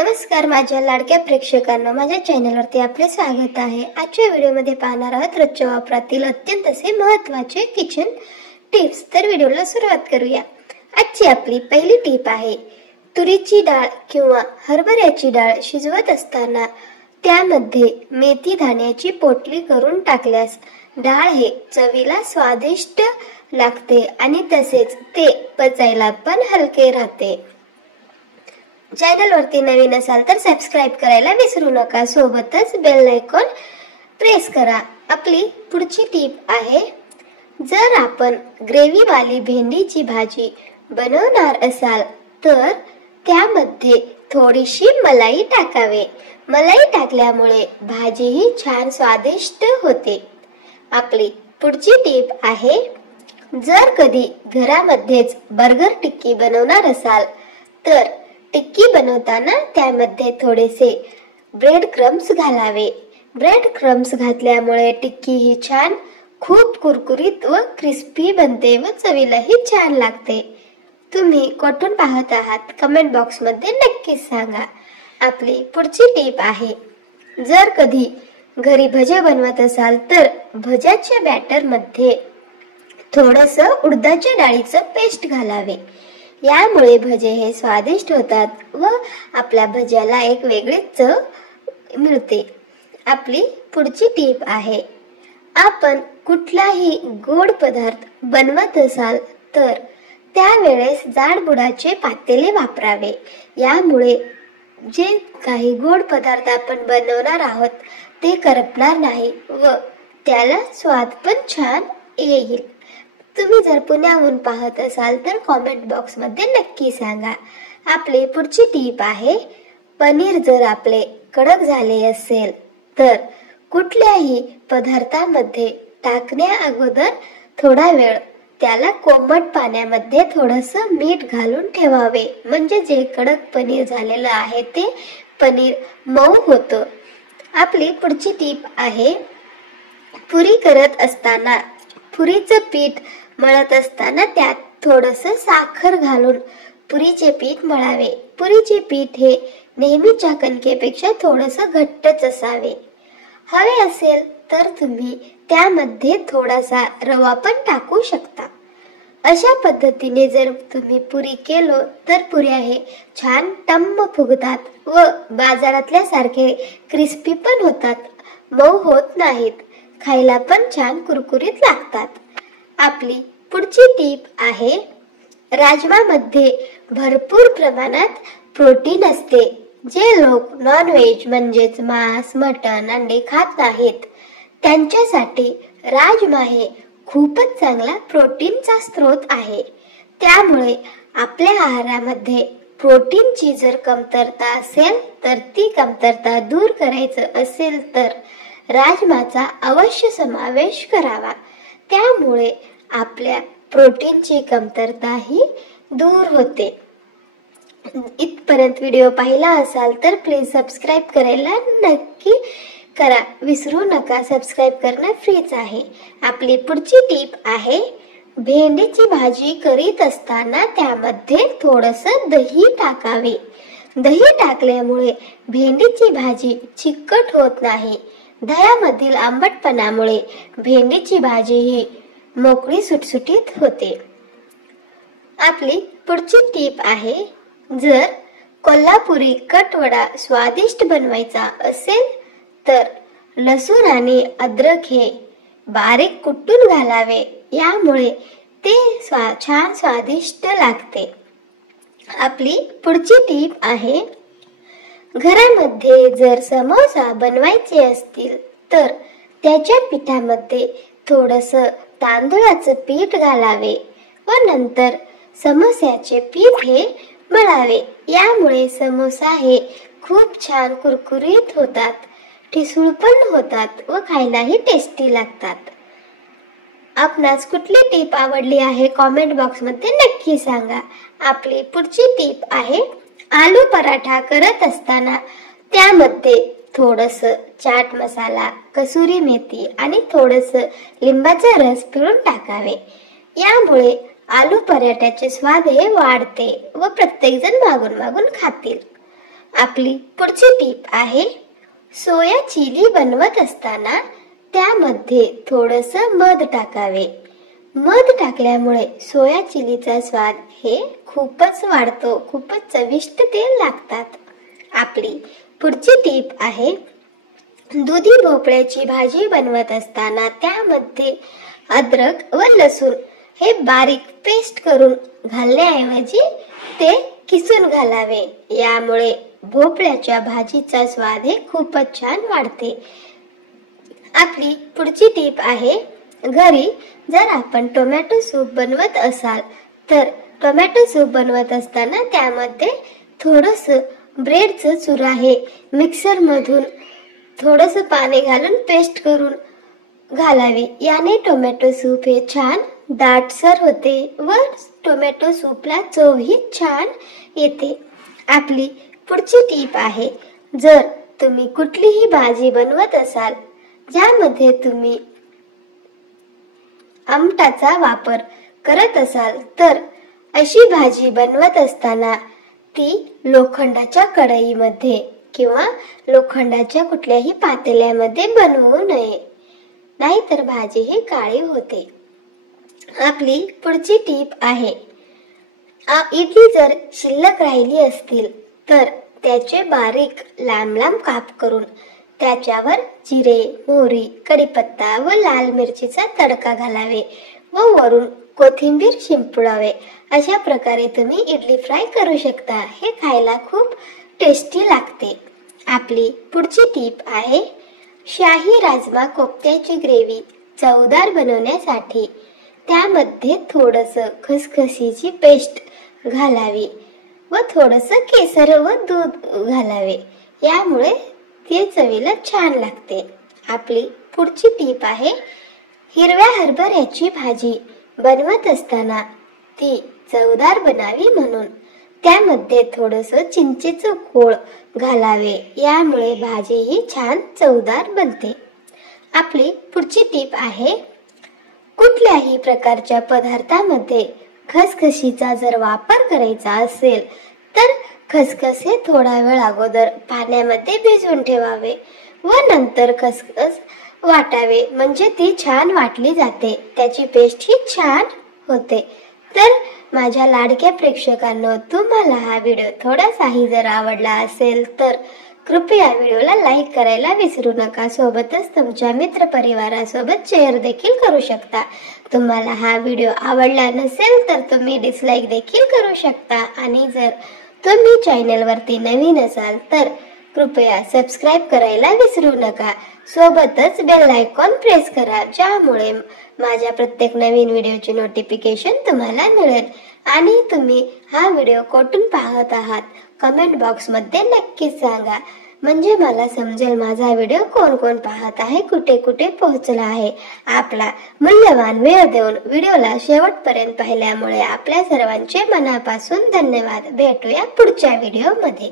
नमस्कार माझ्या लाडक्या प्रेक्षकांना, माझ्या चॅनलवरती आपले स्वागत आहे। आजच्या व्हिडिओमध्ये पाहणार आहोत रोजच्या वापरातील अत्यंत असे महत्त्वाचे किचन टिप्स। तर व्हिडिओला सुरुवात करूया। आजची आपली पहिली टिप आहे, तुरीची डाळ किंवा हरभऱ्याची डाळ शिजवत असताना त्यामध्ये मेथी दाण्याची पोटली करून टाकल्यास डाळ हे चवीला स्वादिष्ट लागते आणि तसेच ते पचायला पण हलके राहते। चॅनल वरती नवीन असाल तर सबस्क्राइब करायला विसरू नका, सोबतच बेल आयकॉन प्रेस करा। आपली पुढची टिप आहे, जर आपण ग्रेव्ही वाली भेंडीची भाजी बनवणार असाल तर त्यामध्ये थोडीशी मलाई टाकावे। मलाई टाकल्यामुळे भाजी ही छान स्वादिष्ट होते। आपली पुढची टिप आहे, जर कधी घरामध्येच बर्गर टिक्की बनवणार असाल तर टिक्की बनवताना त्यामध्ये थोडेसे ब्रेड क्रम्स घालावे। ब्रेड क्रम्स घातल्यामुळे टिक्की ही छान खूप कुरकुरीत व क्रिस्पी बनते व चवीलाही छान लागते। तुम्ही कुठून पाहत आहात कमेंट बॉक्स मध्ये नक्की सांगा। आपली पुढची टिप आहे, जर कधी घरी भजे बनवत असाल तर भज्याच्या बॅटर मध्ये थोडंसं उडदाच्या डाळीचं पेस्ट घालावे। यामुळे भजे हे स्वादिष्ट होतात व आपल्या भज्याला एक वेगळी चव मिळते। आपली पुढची टिप आहे, आपण कुठलाही गोड पदार्थ बनवत असाल तर त्यावेळेस जाड बुडाचे पातेले वापरावे। यामुळे जे काही गोड पदार्थ आपण बनवणार आहोत ते करपणार नाही व त्याला स्वाद पण छान येईल। तुम्ही जर पुण्याहून पाहत असाल तर कमेंट बॉक्स मध्ये नक्की सांगा। आपली पुढची टिप आहे, पनीर जर आपले कडक झाले असेल तर कुठल्याही पदार्थामध्ये टाकण्या अगोदर थोडा वेळ त्याला कोमट पाण्यामध्ये थोडंसं मीठ घालून ठेवावे, म्हणजे जे कडक पनीर झालेलं आहे ते पनीर मऊ होतं। आपली पुढची टिप आहे, पुरी करत असताना पुरीचं पीठ मळत असताना त्यात थोडंसं साखर घालून पुरीचे पीठ मळावे। पुरीचे पीठ हे नेहमीच्या कणकेपेक्षा थोडंसं घट्टच असावे। हवे असेल तर तुम्ही त्यामध्ये थोडासा रवा पण टाकू शकता। अशा पद्धतीने जर तुम्ही पुरी केलो तर पुऱ्या हे छान टम्म फुगतात व बाजारातल्या सारखे क्रिस्पी पण होतात, मऊ होत नाहीत, खायला पण छान कुरकुरीत लागतात। आपली पुढची टिप आहे, राजमामध्ये भरपूर प्रमाणात प्रोटीन असते। जे लोक नॉन व्हेज म्हणजेच मांस, मटण, अंडे खात नाहीत त्यांच्यासाठी राजमा हे खूपच चांगला प्रोटीनचा स्रोत आहे। त्यामुळे आपल्या आहारामध्ये प्रोटीनची जर कमतरता असेल तर ती कमतरता दूर करायचं असेल तर राजमाचा अवश्य समावेश करावा। त्यामुळे आपल्या प्रोटीनची कमतरता ही दूर होते। इथपर्यंत व्हिडिओ पाहिला असाल तर प्लीज सबस्क्राइब करायला नक्की करा, विसरू नका। सबस्क्राइब करणं फ्रीच आहे। आपली पुढची टिप आहे, भेंडीची भाजी करीत असताना त्यामध्ये थोडंसं दही टाकावे। दही टाकल्यामुळे भेंडीची भाजी चिकट होत नाही। दह्यामधील आंबटपणामुळे भेंडीची भाजी ही मोकळी सुटसुटीत होते। आपली पुढची टिप आहे, जर कोल्हापुरी कटवडा स्वादिष्ट बनवायचा असेल तर लसूण आणि अद्रक हे बारीक कुटून घालावे। यामुळे ते छान स्वादिष्ट लागते। आपली पुढची टीप आहे, घरामध्ये जर समोसा बनवायचे असतील तर त्याच्या पिठामध्ये थोडंसं तांदळाचं पीठ घालावे व नंतर समोस्याचे पीठ हे मळावे। यामुळे समोसा हे खूप छान कुरकुरीत होतात, ठिसूळ पण होतात व खायलाही टेस्टी लागतात। आपणास कुठली टीप आवडली आहे कमेंट बॉक्स मध्ये नक्की सांगा। आपली पुढची टीप आहे, आलू पराठा करत असताना त्यामध्ये थोडंसं चाट मसाला, कसुरी मेथी आणि थोडंसं लिंबाचा रस पिळून टाकावे। यामुळे आलू पराठ्याचे स्वाद हे वाढते व प्रत्येक जण मागून मागून खातील। आपली पुढची टीप आहे, सोया चिली बनवत असताना त्यामध्ये थोडस मध टाकावे. मध टाकल्यामुळे सोया चिलीचा स्वाद हे खूपच वाढतो, खूपच चविष्ट ते लागतात. आपली पुढची टीप आहे, दुधी भोपळ्याची भाजी बनवत असताना त्यामध्ये अद्रक व लसूण हे बारीक पेस्ट करून घालण्याऐवजी ते किसून घालावे. यामुळे भोपळ्याच्या भाजीचा स्वाद हे खूपच छान वाढते. आपली पुढची टीप आहे, घरी जर आपण टोमॅटो सूप बनवत असाल तर टोमॅटो सूप बनवत असताना त्यामध्ये थोडस ब्रेडचं चुरा हे मिक्सर मधून थोडस पाणी घालून पेस्ट करून घालावे. याने टोमॅटो सूप हे छान दाटसर होते व टोमॅटो सूपला चवही छान येते. आपली पुढची टीप आहे, जर तुम्ही कुठलीही भाजी बनवत असाल ज्यामध्ये तुम्ही आमटाचा वापर करत असाल तर अशी भाजी बनवत असताना ती लोखंडाच्या कढईमध्ये किंवा लोखंडाच्या कुठल्याही पातेल्यामध्ये बनवू नये, नाहीतर भाजी ही काळी होते. आपली पुढची टीप आहे, इडली जर शिल्लक राहिली असतील तर त्याचे बारीक लांब लांब काप करून त्याच्यावर जिरे, मोहरी, कढीपत्ता व लाल मिरचीचा तडका घालावे व वरून कोथिंबीर शिंपडावे. अशा प्रकारे तुम्ही इडली फ्राय करू शकता. हे खायला खूप टेस्टी लागते. आपली पुढची टीप आहे, शाही राजमा कोफ्त्याची ग्रेव्ही चवदार बनवण्यासाठी त्यामध्ये थोडस खसखसीची पेस्ट घालावी व थोडस केसर व दूध घालावे. यामुळे ते चवीला छान लागते. आपली पुढची टीप आहे, हिरव्या हरभऱ्याची भाजी बनवत असताना ती चवदार बनावी म्हणून त्यामध्ये थोडस चिंचेचं कोळ घालावे. यामुळे भाजी ही छान चवदार बनते. आपली पुढची टीप आहे, कुठल्याही प्रकारच्या पदार्थामध्ये खसखशीचा जर वापर करायचा असेल तर खसखस हे थोडा वेळ अगोदर पाण्यामध्ये भिजवून ठेवावे व नंतर खसखस वाटावे, म्हणजे ती छान वाटली जाते, त्याची पेस्ट ही छान होते. तर माझ्या लाडक्या प्रेक्षकांनो, तुम्हाला हा व्हिडिओ थोडासाही जर आवडला असेल तर कृपया व्हिडिओला लाईक करायला विसरू नका. सोबतच तुमच्या मित्र परिवारासोबत शेअर देखील करू शकता. तुम्हाला हा व्हिडिओ आवडला नसेल तर तुम्ही डिसलाईक देखील करू शकता. आणि जर तुम्ही चॅनलवरती नवीन असाल तर कृपया सबस्क्राईब करायला विसरू नका. सोबतच बेल आयकॉन प्रेस करा, ज्यामुळे माझ्या प्रत्येक नवीन व्हिडिओची नोटिफिकेशन तुम्हाला मिळेल. आणि तुम्ही हा व्हिडिओ कुठून पाहत आहात कमेंट बॉक्स मध्ये नक्कीच सांगा, म्हणजे मला समजेल माझा व्हिडिओ कोण कोण पाहत आहे, कुठे कुठे पोहोचला आहे. आपला मूल्यवान वेळ देऊन व्हिडिओला शेवटपर्यंत पाहिल्यामुळे आपल्या सर्वांचे मनापासून धन्यवाद. भेटूया पुढच्या व्हिडिओ मध्ये.